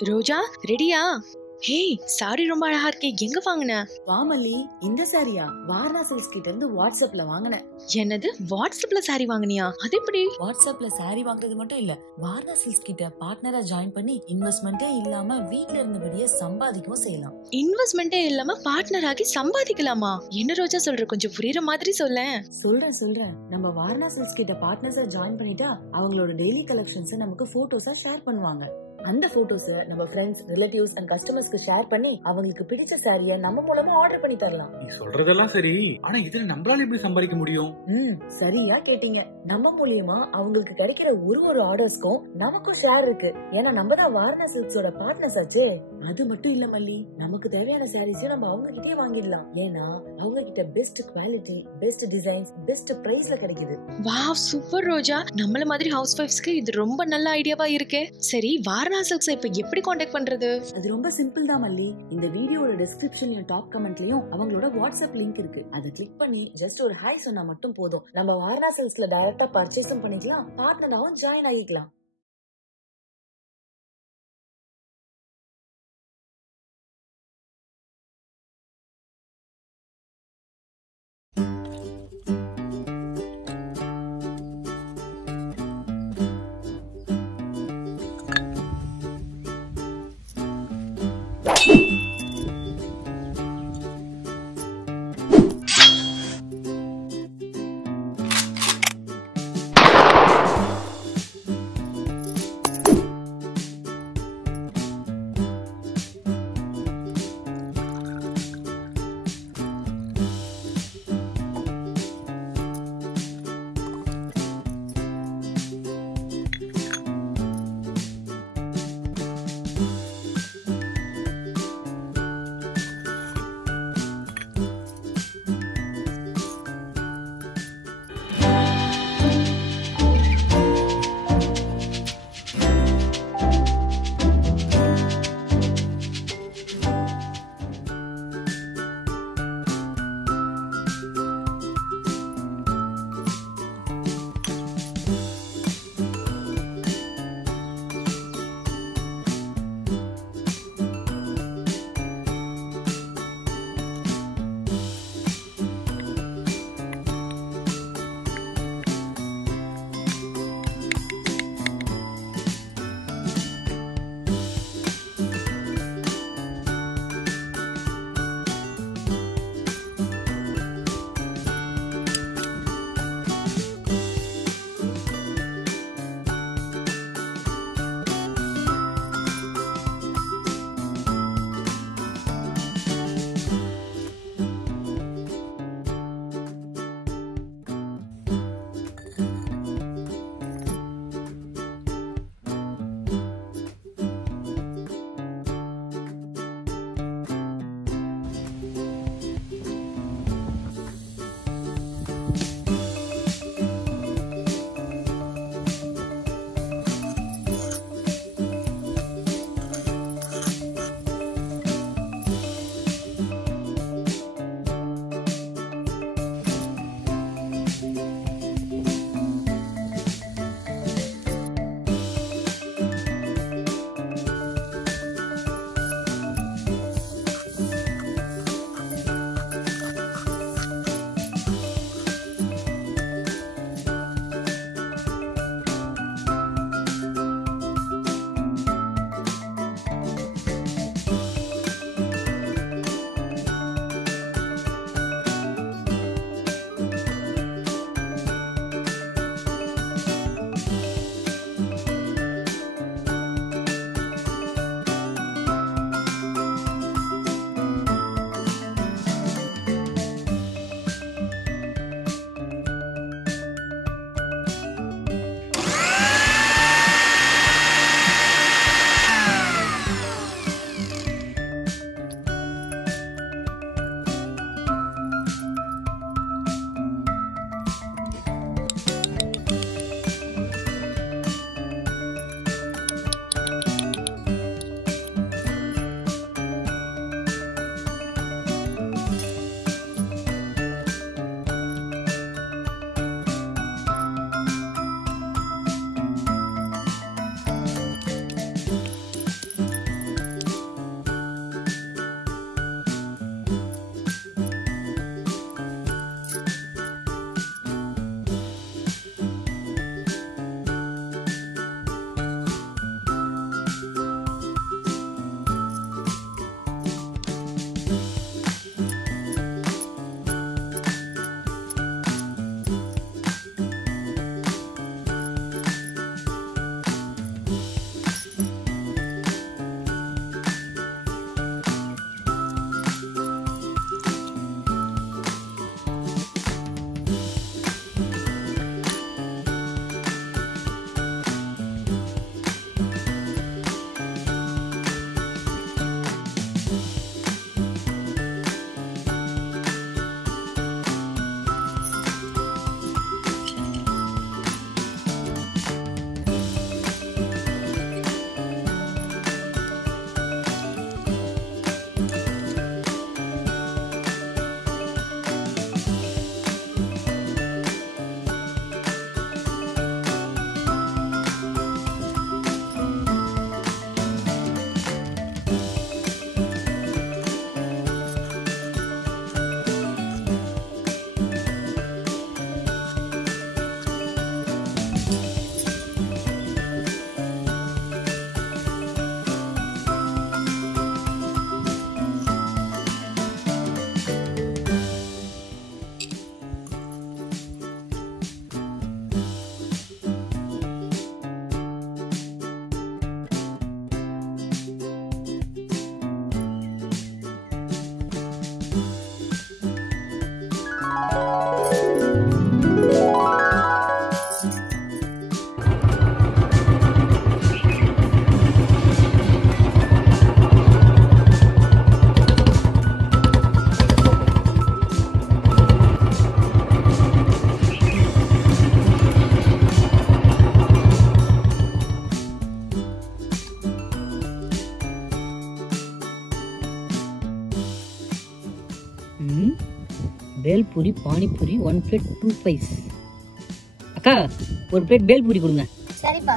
ரோஜா ரெடியா? ஹே, சாரி ரொம்ப அழகா இருக்கே. எங்க வாங்குன? வாமல்லி, இந்த சாரியா வாரணா சில்க்ஸ் கிட்ட இருந்து வாட்ஸ்அப்ல வாங்கினேன். என்னது, வாட்ஸ்அப்ல சாரி வாங்குனியா? அது எப்படி? வாட்ஸ்அப்ல சாரி வாங்குறது மட்டும் இல்ல, வாரணா சில்க்ஸ் கிட்ட பார்ட்னரா ஜாயின் பண்ணி இன்வெஸ்ட்மெண்டே இல்லாம வீட்ல இருந்தபடியே சம்பாதிக்கவும் செய்யலாம். இன்வெஸ்ட்மெண்டே இல்லாம பார்ட்னர் ஆகி சம்பாதிக்கலாமா? என்ன ரோஜா சொல்ற, கொஞ்சம் புரியுற மாதிரி சொல்லேன். சொல்றேன். நம்ம வாரணா சில்க்ஸ் கிட்ட பார்ட்னர்ஸா ஜாயின் பண்ணிட்டா அவங்களோட டெய்லி கலெக்ஷன்ஸ் நமக்கு போட்டோஸா ஷேர் பண்ணுவாங்க. அந்த போட்டோஸ் நம்ம ஃப்ரெண்ட்ஸ், ரிலேட்டிவ்ஸ் அண்ட் கஸ்டமர்ஸ்க்கு ஷேர் பண்ணி அவங்களுக்கு பிடிச்ச சாரியை நம்ம மூலமா ஆர்டர் பண்ணி தரலாம். நீ சொல்றதெல்லாம் சரி, ஆனா இதுல நம்மளால எப்படி சம்பாதிக்க முடியும்? சரியா கேட்டீங்க. நம்ம மூலியமா அவங்களுக்கு கிடைக்கிற ஒரு ஆர்டர்ஸ்க்கும் நமக்கும் ஷேர் இருக்கு. ஏன்னா நம்ம தான் வாரணா சில்க்ஸோட பார்ட்னர்ஸ் ஆச்சு. அது மட்டும் இல்ல மல்லி, நமக்கு தேவையான சாரீஸையும் நம்ம அவங்க கிட்டே வாங்கிடலாம். ஏன்னா அவங்க கிட்ட best quality, best designs, best பிரைஸ்ல கிடைக்குது. வாவ், சூப்பர் ரோஜா. நம்மள மாதிரி ஹவுஸ் வைஃப்ஸ்க்கு இது ரொம்ப நல்ல ஐடியாவா இருக்கே. சரி, வாரணா சில்க்ஸ் இப்ப எப்படி கான்டாக்ட் பண்றது? அது ரொம்ப சிம்பிள் தான் மல்லி. இந்த வீடியோட டிஸ்கிரிப்ஷன்லயும் டாப் கமெண்ட்லயும் அவங்களோட வாட்ஸ்அப் லிங்க் இருக்கு. அதை கிளிக் பண்ணி ஜஸ்ட் ஒரு ஹாய் சொன்னா மட்டும் போதும். நம்ம வாரணா சில்க்ஸ்ல டைரக்டா பர்ச்சேஸும் பண்ணிக்கலாம், பார்ட்னராவும் ஜாயின் ஆகிக்கலாம். பேல் பூரி பானி பூரி 1 பிளேட் 2 பைஸ். அக்கா ஒரு பிளேட் பேல் பூரி கொடுங்க. சரிப்பா.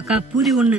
அக்கா பூரி 1.